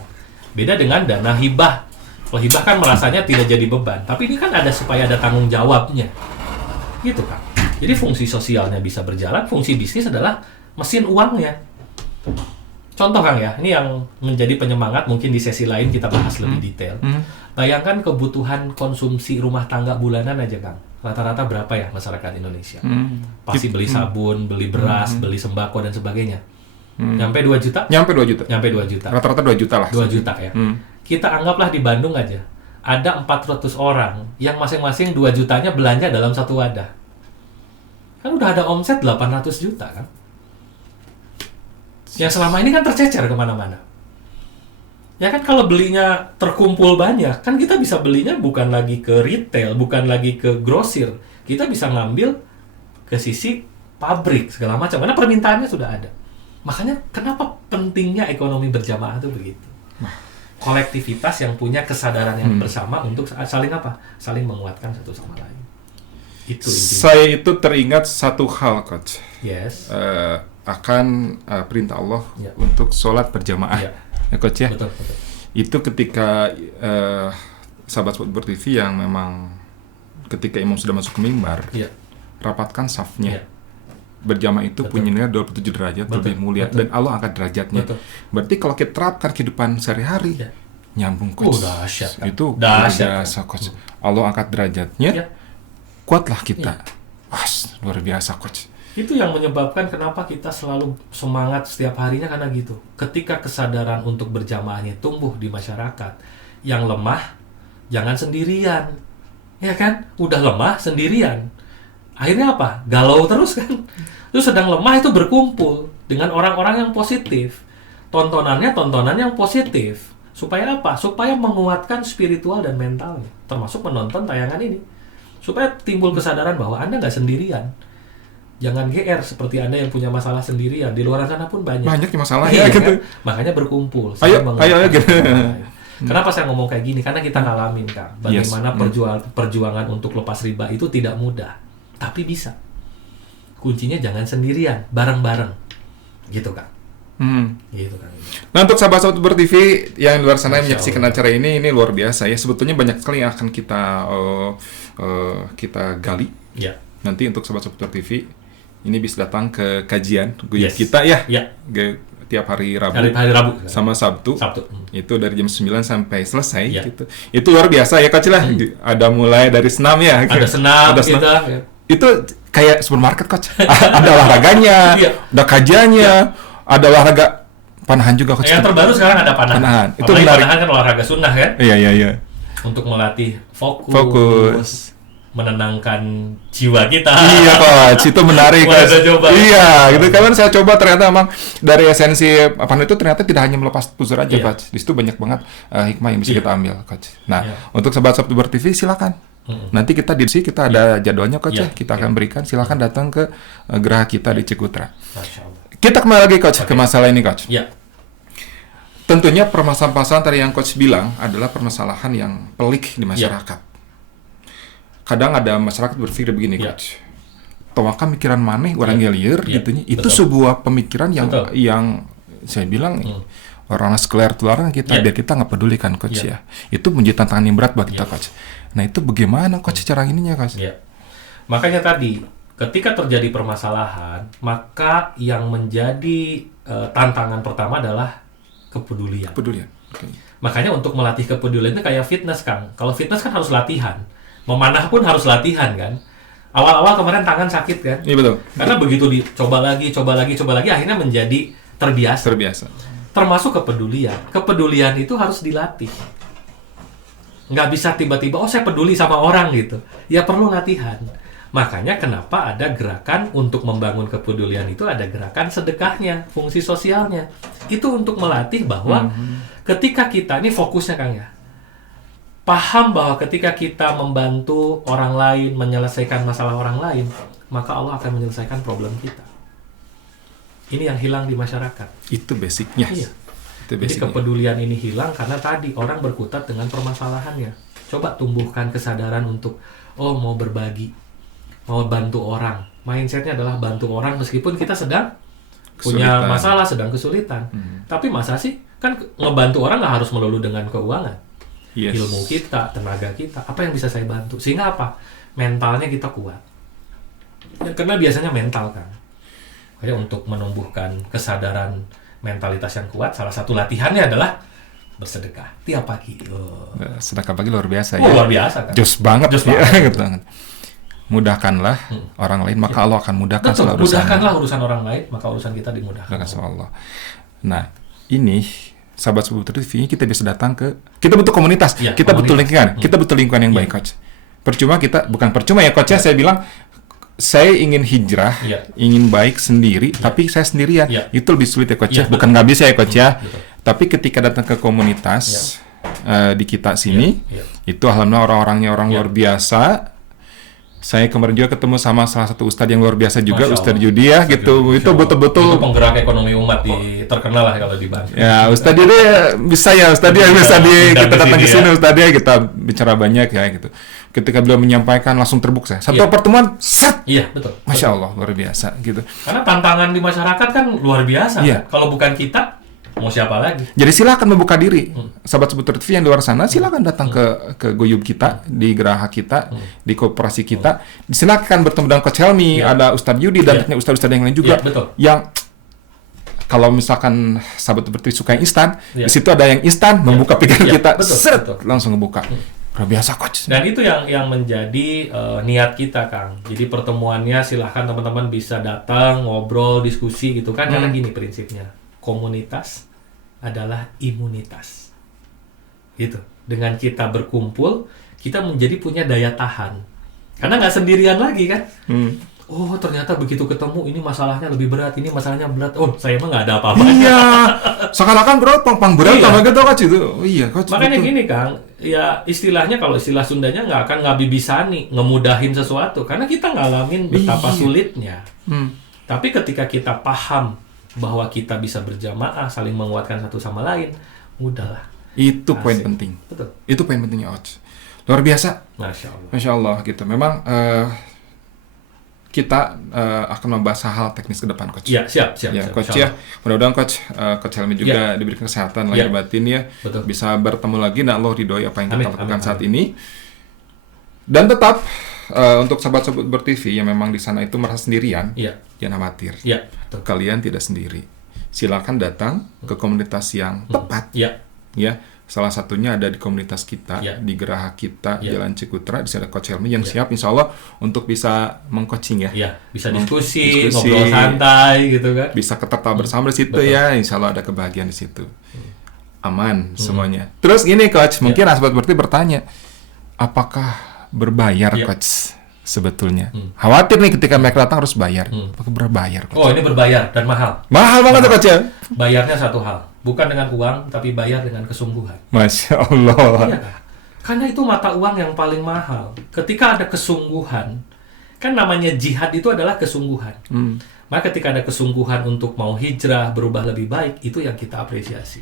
Beda dengan dana hibah. Kalau hibah kan merasanya tidak jadi beban. Tapi ini kan ada supaya ada tanggung jawabnya. Gitu, kan. Jadi fungsi sosialnya bisa berjalan, fungsi bisnis adalah mesin uangnya. Contoh, Kang, ya, ini yang menjadi penyemangat, mungkin di sesi lain kita bahas lebih detail. Bayangkan kebutuhan konsumsi rumah tangga bulanan aja, Kang. Rata-rata berapa ya masyarakat Indonesia? Pasti beli sabun, beli beras, beli sembako, dan sebagainya. Nyampe 2 juta? Nyampe 2 juta. Rata-rata 2 juta lah. 2 juta ya. Kita anggaplah di Bandung aja. Ada 400 orang yang masing-masing 2 jutanya belanja dalam satu wadah. Kan udah ada omset 800 juta, kan? Yang selama ini kan tercecer kemana-mana. Ya kan, kalau belinya terkumpul banyak, kan kita bisa belinya bukan lagi ke retail, bukan lagi ke grosir. Kita bisa ngambil ke sisi pabrik, segala macam. Karena permintaannya sudah ada. Makanya kenapa pentingnya ekonomi berjamaah itu begitu. Kolektivitas yang punya kesadaran yang bersama untuk saling apa? Saling menguatkan satu sama lain. Itu intinya. Saya itu teringat satu hal, Coach. Yes. Akan perintah Allah untuk sholat berjamaah. Ya, Coach ya. Betul. Itu ketika sahabat Sport TV yang memang ketika imam sudah masuk ke mimbar, rapatkan safnya. Berjamaah itu punya nilai 27 derajat lebih mulia dan Allah angkat derajatnya. Berarti kalau kita terapkan kehidupan sehari-hari, nyambung, Coach. Dahsyat. Itu dahsyat, Coach. Allah angkat derajatnya. Kuatlah kita. Luar biasa, Coach. Itu yang menyebabkan kenapa kita selalu semangat setiap harinya karena gitu. Ketika kesadaran untuk berjamaahnya tumbuh di masyarakat, yang lemah jangan sendirian. Ya kan? Udah lemah sendirian. Akhirnya apa? Galau terus kan. Itu sedang lemah itu berkumpul dengan orang-orang yang positif. Tontonan yang positif. Supaya apa? Supaya menguatkan spiritual dan mentalnya. Termasuk menonton tayangan ini. Supaya timbul kesadaran bahwa Anda nggak sendirian. Jangan GR seperti Anda yang punya masalah sendirian. Di luar sana pun banyak. Banyak masalah Iya, ya gitu. kan? Makanya berkumpul. Ayo gitu. Kenapa saya ngomong kayak gini? Karena kita ngalamin, Kak. Bagaimana perjuangan untuk lepas riba itu tidak mudah. Tapi bisa. Kuncinya jangan sendirian, bareng-bareng. Gitu, Kak. Gitu, Kak. Nah, untuk sahabat-sahabat Ber-TV yang di luar sana yang menyaksikan acara ini luar biasa ya. Sebetulnya banyak sekali yang akan kita gali. Ya. Nanti untuk sahabat-sahabat Ber-TV ini bisa datang ke kajian guyub kita ya. Tiap hari Rabu. Hari Rabu sama Sabtu. Itu dari jam 9 sampai selesai gitu. Itu luar biasa ya Coach lah. Ada mulai dari senam ya. Ada senam. Itu kayak supermarket Coach. Ada olahraganya, ada kajiannya, ada olahraga panahan juga Coach. Yang terbaru sekarang ada panahan. Itu menarik. Panahan kan olahraga sunnah kan? Iya. Untuk melatih fokus. Menenangkan jiwa kita. Iya Coach, itu menarik Coach. Iya, gitu kan saya coba ternyata emang dari esensi apa itu ternyata tidak hanya melepas pusar aja Coach. Di situ banyak banget hikmah yang bisa kita ambil Coach. Nah, untuk sahabat-sahabat Ber-TV silakan. Nanti kita di sini kita ada jadwalnya Coach ya. Kita akan berikan, silakan datang ke geraha kita di Cikutra. Kita kembali lagi Coach ke masalah ini Coach. Iya. Tentunya permasalahan tadi yang Coach bilang adalah permasalahan yang pelik di masyarakat. Kadang ada masyarakat berpikir begini Coach. Tawakal mikiran maneh orang liar gitu nya. Itu sebuah pemikiran yang saya bilang orang sekalian tularan kita biar kita nggak pedulikan Coach ya. Itu menjadi tantangan yang berat buat kita Coach. Nah, itu bagaimana Coach cara ininya Coach? Makanya tadi ketika terjadi permasalahan, maka yang menjadi tantangan pertama adalah kepedulian. Okay. Makanya untuk melatih kepedulian itu kayak fitness, Kang. Kalau fitness kan harus latihan. Memanah pun harus latihan kan. Awal-awal kemarin tangan sakit kan? Iya betul. Karena begitu dicoba lagi, akhirnya menjadi terbiasa. Termasuk kepedulian. Kepedulian itu harus dilatih. Nggak bisa tiba-tiba, saya peduli sama orang gitu. Ya perlu latihan. Makanya kenapa ada gerakan untuk membangun kepedulian itu ada gerakan sedekahnya, fungsi sosialnya. Itu untuk melatih bahwa ketika kita, ini fokusnya Kang ya, paham bahwa ketika kita membantu orang lain menyelesaikan masalah orang lain, maka Allah akan menyelesaikan problem kita. Ini yang hilang di masyarakat. Itu basicnya. Iya. Jadi kepedulian ini hilang karena tadi orang berkutat dengan permasalahannya. Coba tumbuhkan kesadaran untuk, mau berbagi, mau bantu orang. Mindsetnya adalah bantu orang meskipun kita sedang punya masalah, sedang kesulitan. Tapi masa sih? Kan ngebantu orang nggak harus melulu dengan keuangan. Ilmu kita, tenaga kita, apa yang bisa saya bantu? Sehingga apa? Mentalnya kita kuat. Ya, karena biasanya mental kan. Kayak untuk menumbuhkan kesadaran mentalitas yang kuat, salah satu latihannya adalah bersedekah tiap pagi. Sedekah pagi luar biasa ya. Luar biasa kan. Jos banget. Mudahkanlah orang lain, maka Allah akan mudahkan segala urusan. Mudahkanlah urusan orang lain, maka urusan kita dimudahkan sama Allah. Nah, ini sahabat Ber-TV kita bisa datang kita butuh komunitas, kita butuh lingkungan, kita butuh lingkungan yang baik Coach. Bukan percuma ya Coach ya, saya bilang saya ingin hijrah, ingin baik sendiri, tapi saya sendirian. Itu lebih sulit ya Coach ya. Bukan nggak bisa ya Coach ya. Tapi ketika datang ke komunitas di kita sini, itu alhamdulillah orang-orangnya orang luar biasa. Saya kemarin juga ketemu sama salah satu ustadz yang luar biasa juga, Ustadz Yudi ya gitu. Itu betul-betul itu penggerak ekonomi umat terkenal lah kalau di Bandung. Ya, Ustadz Yudi bisa kita datang ke sini Ustadz ya, kita bicara banyak ya gitu. Ketika beliau menyampaikan langsung terbuka saya. Satu pertemuan, set. Iya, betul. Masya Allah, luar biasa gitu. Karena tantangan di masyarakat kan luar biasa. Kalau bukan kita, mau siapa lagi? Jadi silakan membuka diri. Sahabat Ber-TV yang di luar sana, silakan datang ke guyub kita, di geraha kita, di koperasi kita. Silakan bertemu dengan Coach Helmi, ada Ustadz Yudi, dan ustadz-ustadz yang lain juga. Yang kalau misalkan sahabat Ber-TV suka yang instan, di situ ada yang instan, membuka pikiran kita, langsung ngebuka. Luar biasa, Coach. Dan itu yang menjadi niat kita, Kang. Jadi pertemuannya silahkan teman-teman bisa datang, ngobrol, diskusi gitu kan. Karena gini prinsipnya, komunitas adalah imunitas. Gitu. Dengan kita berkumpul, kita menjadi punya daya tahan. Karena nggak sendirian lagi kan. Oh ternyata begitu ketemu ini masalahnya lebih berat, ini masalahnya berat. Oh saya mah nggak ada apa-apa. Iya, seakan-akan berat pang berat Iya. sama gitu, Coach itu. Oh, iya, Coach. Makanya betul. gini Kang, ya istilahnya kalau istilah Sundanya nggak akan ngabibisani, ngemudahin sesuatu. Karena kita ngalamin betapa Iya. sulitnya. Tapi ketika kita paham bahwa kita bisa berjamaah, saling menguatkan satu sama lain, udahlah. Itu poin Asik. penting. Betul. Itu poin pentingnya, Coach. Luar biasa. Masya Allah. Masya Allah gitu. Memang kita akan membahas hal teknis ke depan, Coach. Iya, siap. Ya, siap, Coach insya ya. Mudah-mudahan Coach Helmi juga diberikan kesehatan lahir Ya. batin ya. Betul. Bisa bertemu lagi, nah Allah ridhoi apa yang kita Amin, lakukan amin, saat amin. ini. Dan tetap untuk sahabat-sahabat ber-TV yang memang di sana itu merasa sendirian, Iya, jangan khawatir. iya, betul. Kalian tidak sendiri. Silakan datang ke komunitas yang tepat. Iya, Ya, salah satunya ada di komunitas kita, Ya. di Geraha kita, Ya. Jalan Cikutra, di sana Coach Helmi yang Ya. siap insya Allah untuk bisa meng-coaching ya. iya. Bisa diskusi, Diskusi. ngobrol santai gitu kan. Bisa ketawa bersama di situ Betul. ya, insya Allah ada kebahagiaan di situ. Aman semuanya. Terus ini Coach, mungkin sahabat berarti bertanya, apakah berbayar Ya. Coach sebetulnya? Khawatir nih ketika mereka datang harus bayar. Apakah berbayar Coach? Oh ini berbayar dan mahal. Mahal banget tuh Coach ya? Bayarnya satu hal, bukan dengan uang, tapi bayar dengan kesungguhan. Masya Allah. Iya kan? Karena itu mata uang yang paling mahal. Ketika ada kesungguhan, kan namanya jihad itu adalah kesungguhan. Maka ketika ada kesungguhan untuk mau hijrah, berubah lebih baik, itu yang kita apresiasi.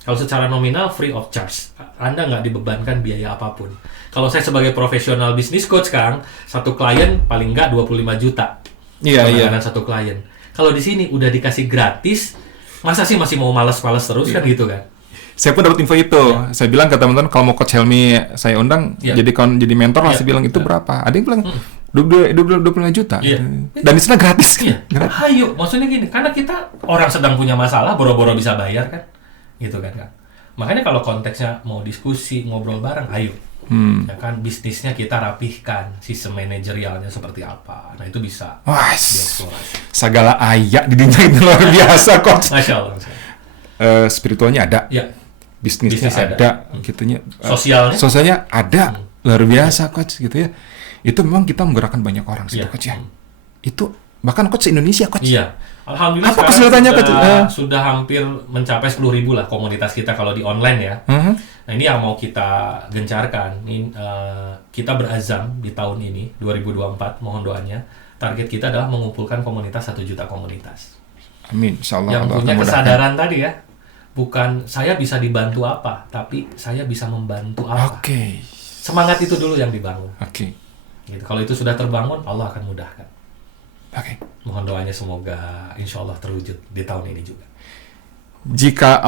Kalau secara nominal, free of charge. Anda nggak dibebankan biaya apapun. Kalau saya sebagai profesional bisnis coach, Kang, satu klien paling nggak 25 juta. Iya, iya. Penanganan satu klien. Kalau di sini udah dikasih gratis, masa sih masih mau males-males terus kan gitu kan? Saya pun dapat info itu. Saya bilang ke teman-teman kalau mau Coach Helmi saya undang Iya. jadi mentor lah. Iya. Saya bilang itu berapa? Ada yang bilang 25 juta. Iya. Dan di sana gratis. Iya, ayo, maksudnya gini, karena kita orang sedang punya masalah, boro-boro bisa bayar kan, gitu kan, Kang. Makanya kalau konteksnya mau diskusi, ngobrol bareng, ayo, ya kan, bisnisnya kita rapihkan, sistem manajerialnya seperti apa, nah itu bisa Wah, dieksplorasi. segala ayak di dunia itu luar biasa Coach. Masya Allah. Masya Allah. Spiritualnya ada, Ya, bisnisnya Bisnis ada, gitunya. Sosialnya? Sosialnya ada, luar biasa Coach gitu ya. Itu memang kita menggerakkan banyak orang situ Iya. Coach ya. Itu bahkan Coach Indonesia Coach. Iya. Alhamdulillah Apa sekarang kesulitannya, Coach? sudah hampir mencapai 10.000 lah komunitas kita kalau di online ya. Nah ini yang mau kita gencarkan. Ini, kita berazam di tahun ini 2024, mohon doanya. Target kita adalah mengumpulkan komunitas 1 juta komunitas. Amin, insyaallah. Yang Allah punya akan mudahkan. kesadaran tadi ya, bukan saya bisa dibantu apa, tapi saya bisa membantu apa. Oke. Semangat itu dulu yang dibangun. Oke. Gitu. Kalau itu sudah terbangun, Allah akan mudahkan. Oke. Mohon doanya semoga insya Allah terwujud di tahun ini juga. Jika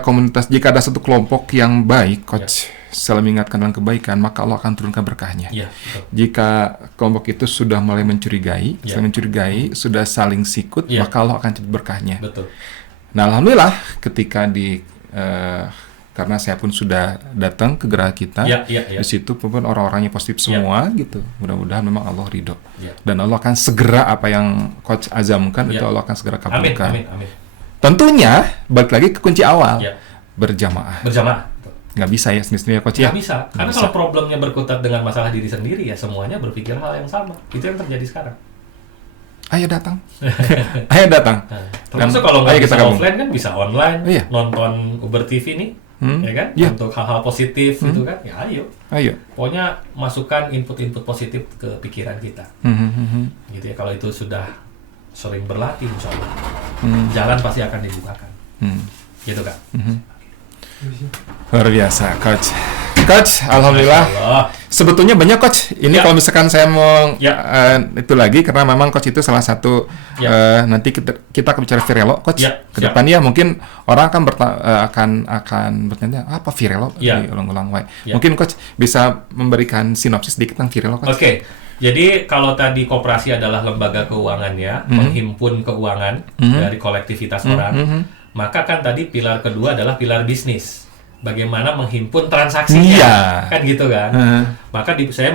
komunitas, jika ada satu kelompok yang baik, Coach, selalu mengingatkan dalam kebaikan, maka Allah akan turunkan berkahnya. Iya, betul. Jika kelompok itu sudah mulai mencurigai, Ya. sudah saling sikut, Ya. maka Allah akan cepat berkahnya. Betul. Nah, alhamdulillah ketika karena saya pun sudah datang ke gerak kita, Ya, ya, ya. di situ pun orang-orangnya positif semua gitu. Mudah-mudahan memang Allah ridho. Ya. Dan Allah akan segera apa yang Coach azamkan Ya. itu Allah akan segera Amin, kabulkan. amin, amin. Tentunya balik lagi ke kunci awal, Ya. berjamaah. Berjamaah. Betul. Nggak bisa ya sendiri-sendiri Coach ya. Nggak bisa. Karena Nggak kalau bisa. problemnya berkutat dengan masalah diri sendiri, ya semuanya berpikir hal yang sama. Itu yang terjadi sekarang. Ayo datang, ayo datang. Nah, termasuk kalau ayo nggak kita bisa gabung. offline kan bisa online, Iya. nonton Uber TV nih, ya kan? Iya. Untuk hal-hal positif gitu kan, ya ayo. Ayo. Pokoknya masukkan input-input positif ke pikiran kita, gitu ya. Kalau itu sudah sering berlatih, insya Allah, jalan pasti akan dibukakan, gitu kan? Luar biasa, Coach. Coach, alhamdulillah. Masya Allah. Sebetulnya banyak Coach. Ini Ya. kalau misalkan saya mau Ya. itu lagi karena memang Coach itu salah satu Ya. nanti kita akan bicara Virelo Coach. Ya, Ke siap. depan ya mungkin orang akan bertanya apa Virelo? Ya. Diulang-ulang wae. Ya. Mungkin Coach bisa memberikan sinopsis sedikit tentang Virelo Coach. Oke, jadi kalau tadi koperasi adalah lembaga keuangan ya, menghimpun keuangan dari kolektivitas orang, maka kan tadi pilar kedua adalah pilar bisnis. bagaimana menghimpun transaksinya, Iya. kan gitu kan. Maka saya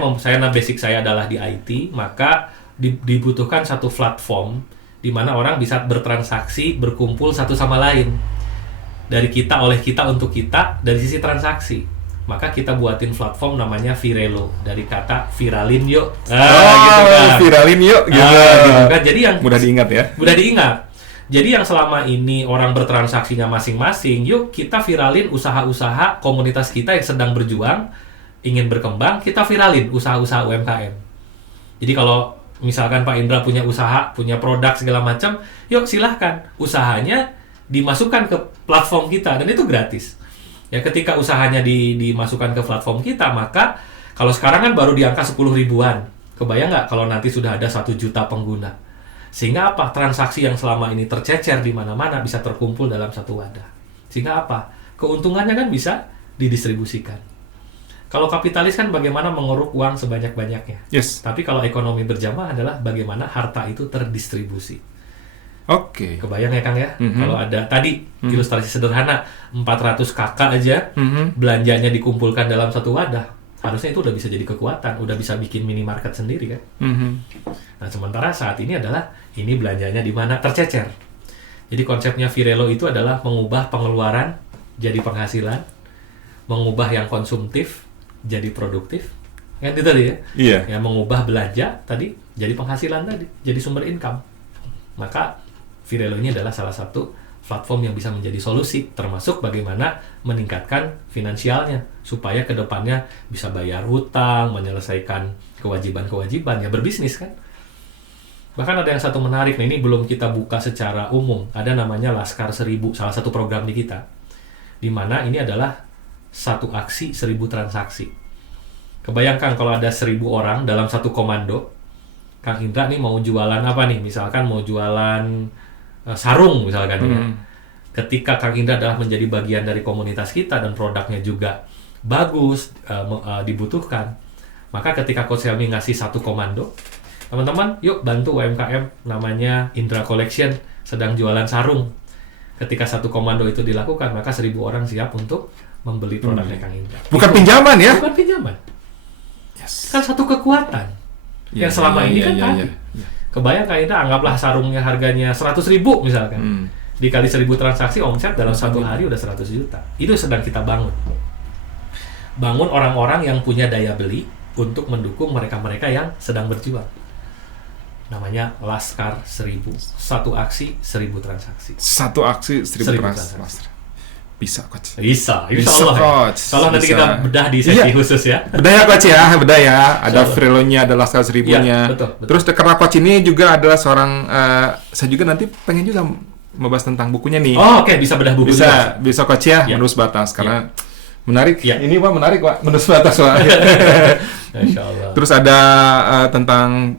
basic saya adalah di IT, maka dibutuhkan satu platform di mana orang bisa bertransaksi, berkumpul satu sama lain. Dari kita, oleh kita, untuk kita, dari sisi transaksi. Maka kita buatin platform namanya Virelo, dari kata viralin yuk. Gitu kan. Viralin yuk gitu. Gitu kan. Jadi yang mudah diingat ya. Mudah diingat. Jadi yang selama ini orang bertransaksinya masing-masing, yuk kita viralin usaha-usaha komunitas kita yang sedang berjuang, ingin berkembang, kita viralin usaha-usaha UMKM. Jadi kalau misalkan Pak Indra punya usaha, punya produk segala macam, yuk silahkan usahanya dimasukkan ke platform kita, dan itu gratis. Ya, ketika usahanya dimasukkan ke platform kita, maka kalau sekarang kan baru di angka 10 ribuan. Kebayang nggak kalau nanti sudah ada 1 juta pengguna? Sehingga apa? Transaksi yang selama ini tercecer di mana-mana bisa terkumpul dalam satu wadah. Sehingga apa? Keuntungannya kan bisa didistribusikan. Kalau kapitalis kan bagaimana menguruk uang sebanyak-banyaknya. Yes. Tapi kalau ekonomi berjamaah adalah bagaimana harta itu terdistribusi. Oke. Kebayang ya Kang ya? Kalau ada tadi ilustrasi sederhana 400 kakak aja belanjanya dikumpulkan dalam satu wadah, harusnya itu udah bisa jadi kekuatan, udah bisa bikin minimarket sendiri kan. Nah, sementara saat ini adalah ini belanjanya di mana tercecer. Jadi konsepnya Virelo itu adalah mengubah pengeluaran jadi penghasilan, mengubah yang konsumtif jadi produktif. Kan itu tadi ya? Iya. Ya, mengubah belanja tadi jadi penghasilan tadi, jadi sumber income. Maka Virelo ini adalah salah satu platform yang bisa menjadi solusi, termasuk bagaimana meningkatkan finansialnya supaya kedepannya bisa bayar hutang, menyelesaikan kewajiban-kewajiban, ya berbisnis kan. Bahkan ada yang satu menarik, nah ini belum kita buka secara umum, ada namanya Laskar 1000, salah satu program di kita, di mana ini adalah satu aksi 1000 transaksi. Kebayangkan kalau ada 1000 orang dalam satu komando, Kang Indra nih mau jualan apa nih? Misalkan mau jualan sarung misalkan ya. Ketika Kang Indra adalah menjadi bagian dari komunitas kita dan produknya juga bagus, dibutuhkan, maka ketika Coach Helmi ngasih satu komando, teman-teman yuk bantu UMKM namanya Indra Collection sedang jualan sarung. Ketika satu komando itu dilakukan, maka 1000 orang siap untuk membeli produknya Kang Indra. Bukan pinjaman ya? Bukan pinjaman. Yes. Kan satu kekuatan. Yang selama ini kan tadi. Kebayang Kang Indra, anggaplah sarungnya harganya 100.000 misalkan. Dikali 1000 transaksi, omset dalam satu hari udah 100 juta. Itu sedang kita bangun. Bangun orang-orang yang punya daya beli untuk mendukung mereka-mereka yang sedang berjuang. Namanya Laskar 1000. Satu aksi 1000 transaksi. Satu aksi 1000 transaksi. Bisa, Coach. Bisa, insya Bisa, Allah. Coach. Kalau nanti Bisa. kita bedah di sesi khusus ya. Bedah ya, Coach ya. Bedah ya. Ada Virelonya, ada Laskar 1000-nya. Iya, betul. Terus karena Coach ini juga adalah seorang, saya juga nanti pengen juga membahas tentang bukunya nih. Oh, oke. Bisa bedah buku juga. Bisa Coach ya, Iya. Menurut Batas. Karena menarik. Iya. Ini Pak, menarik Pak. Menurut Batas Pak. Insya Allah. Terus ada tentang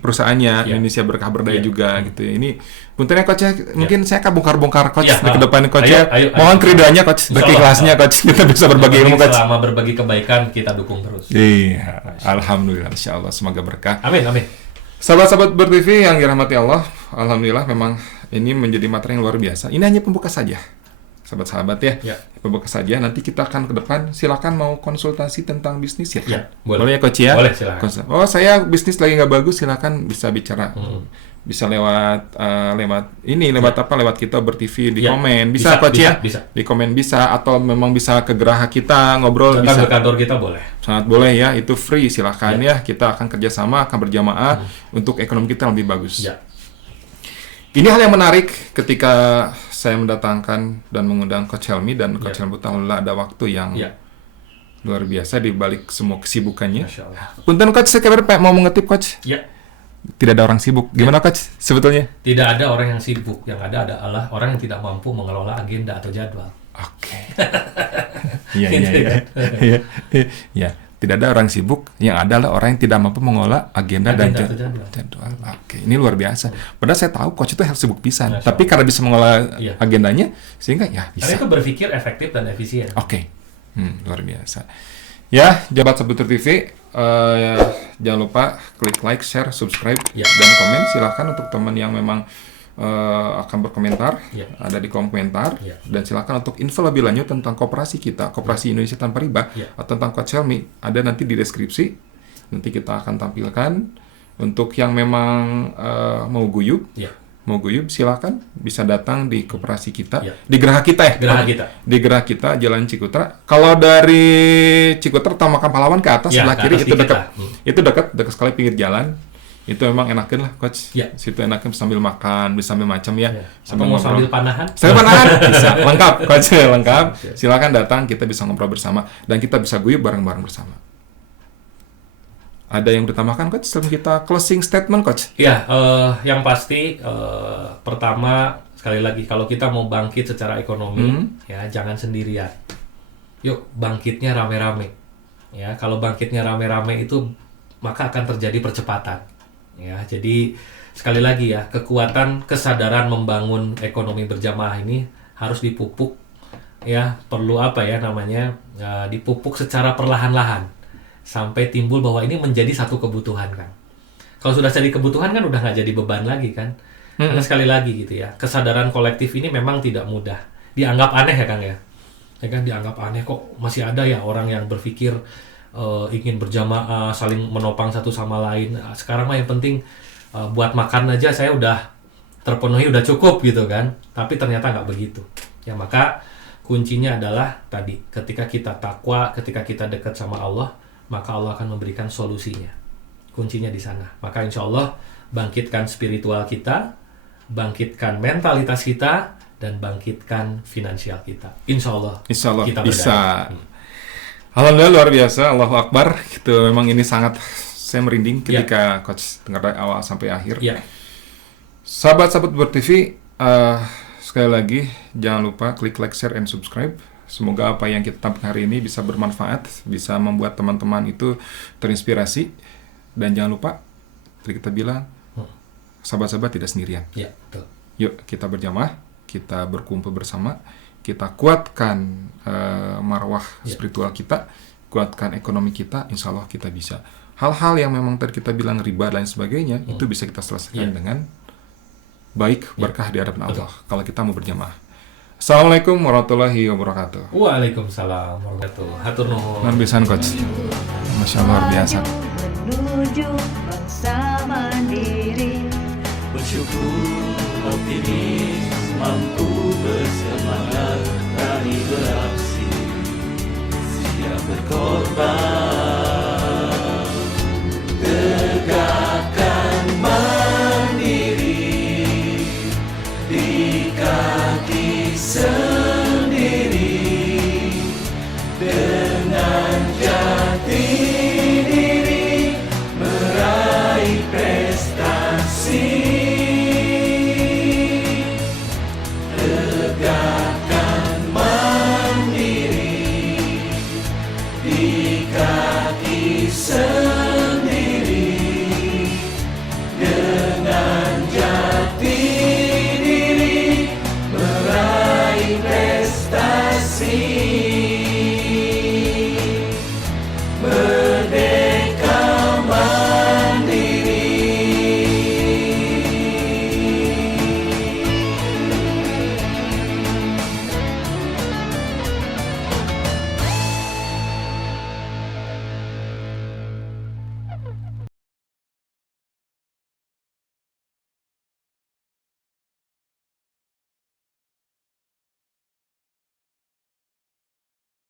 perusahaannya, Iya. Indonesia Berkah Berdaya Iya. juga gitu. Ini puntennya Coach ya, mungkin saya akan bongkar-bongkar Coach Iya. ke depan Coach Ayo, ya. ayo. Mohon keridoannya Coach, Insya berkeikhlasannya Allah. Coach. Kita bisa berbagi ilmu Coach. Selama berbagi kebaikan, kita dukung terus. Iya, alhamdulillah, insya Allah, semoga berkah. Amin, amin. Sahabat-sahabat BerTV yang dirahmati Allah, alhamdulillah memang ini menjadi materi yang luar biasa. Ini hanya pembuka saja, sahabat-sahabat ya. Ya. Pembuka saja. Nanti kita akan ke depan. Silakan mau konsultasi tentang bisnis ya. Ya, boleh ya Coach ya. Boleh, silakan. Oh, saya bisnis lagi nggak bagus, silakan bisa bicara. Bisa lewat lewat kita BerTV di Ya, komen. bisa, Bisa Coach ya. bisa. Di komen bisa, atau memang bisa ke geraha kita ngobrol Datang bisa. ke kantor kita boleh. Sangat boleh ya, itu free, silahkan ya. Kita akan kerjasama, akan berjamaah untuk ekonomi kita lebih bagus. Ya. Ini hal yang menarik ketika saya mendatangkan dan mengundang Coach Helmi, dan Coach Helmi alhamdulillah ada waktu yang Ya. luar biasa di balik semua kesibukannya. Masya Allah. Punten Coach, saya kabar mau mengetip Coach. Ya. Tidak ada orang sibuk. Gimana Coach sebetulnya? Tidak ada orang yang sibuk. Yang ada adalah orang yang tidak mampu mengelola agenda atau jadwal. Oke. Iya. Ya, tidak ada orang sibuk, yang ada adalah orang yang tidak mampu mengolah agenda dan Agenda atau jadwal. Oke, ini luar biasa. Padahal saya tahu Coach itu harus sibuk pisan, Masya tapi karena bisa mengolah Iya. agendanya, sehingga ya Karena bisa. itu berpikir efektif dan efisien. Oke. Luar biasa. Ya, Jabat Sabutur TV, jangan lupa klik like, share, subscribe, Ya. dan komen. Silahkan untuk teman yang memang akan berkomentar, Ya. ada di kolom komentar, Ya. dan silakan untuk info lebih lanjut tentang koperasi kita, Koperasi Indonesia Tanpa Riba, Ya. atau tentang Coach Helmi, ada nanti di deskripsi. Nanti kita akan tampilkan. Untuk yang memang mau guyub, Ya. silakan bisa datang di koperasi kita, Ya. di Geraha kita ya. Geraha kita. Di Geraha kita, Jalan Cikutra. Kalau dari Cikutra Tamakan Pahlawan ke atas Ya, sebelah ke kiri atas itu dikit dekat. lah. Itu dekat sekali pinggir jalan. Itu memang enakin lah, Coach. Ya. Situ enakin sambil makan, bisa sambil macam ya. Ya. Atau mau sambil panahan? Saya panahan bisa, lengkap, Coach, lengkap. Siap. Silakan datang, kita bisa ngobrol bersama dan kita bisa guyub bareng-bareng bersama. Ada yang ditambahkan, Coach, sebelum kita closing statement, Coach? Ya, yang pasti pertama sekali lagi kalau kita mau bangkit secara ekonomi, ya jangan sendirian. Yuk bangkitnya rame-rame. Ya, kalau bangkitnya rame-rame itu maka akan terjadi percepatan. Ya, jadi sekali lagi ya kekuatan kesadaran membangun ekonomi berjamaah ini harus dipupuk. Ya, perlu apa ya namanya dipupuk secara perlahan-lahan. Sampai timbul bahwa ini menjadi satu kebutuhan kan. Kalau sudah jadi kebutuhan kan udah nggak jadi beban lagi kan. Karena sekali lagi gitu ya, kesadaran kolektif ini memang tidak mudah. Dianggap aneh ya Kang ya. Ya kan dianggap aneh kok masih ada ya orang yang berpikir ingin berjamaah, saling menopang satu sama lain. Nah, sekarang mah yang penting buat makan aja saya udah terpenuhi, udah cukup gitu kan. Tapi ternyata nggak begitu. Ya maka kuncinya adalah tadi, ketika kita takwa, ketika kita dekat sama Allah, maka Allah akan memberikan solusinya. Kuncinya di sana. Maka insya Allah bangkitkan spiritual kita, bangkitkan mentalitas kita, dan bangkitkan finansial kita. Insya Allah kita bisa. berdaya. Alhamdulillah luar biasa, Allahu Akbar. Itu memang ini sangat saya merinding ketika Coach dengar dari awal sampai akhir. Ya, Sahabat-sahabat BerTV, sekali lagi jangan lupa klik like, share, and subscribe. Semoga apa yang kita tampilkan hari ini bisa bermanfaat, bisa membuat teman-teman itu terinspirasi. Dan jangan lupa, seperti kita bilang, sahabat-sahabat tidak sendirian. ya, betul. Yuk kita berjamaah, kita berkumpul bersama, kita kuatkan marwah spiritual kita, kuatkan ekonomi kita, insya Allah kita bisa. Hal-hal yang memang tadi kita bilang riba dan sebagainya, itu bisa kita selesaikan dengan baik, berkah di hadapan Allah, kalau kita mau berjamaah. Assalamualaikum warahmatullahi wabarakatuh. Waalaikumsalam warahmatullahi wabarakatuh. Hatur nuhun. Luar biasa, Coach. Masya Allah, luar biasa. Menuju bangsa mandiri. Bersyukur, optimis, mampu bersemangat.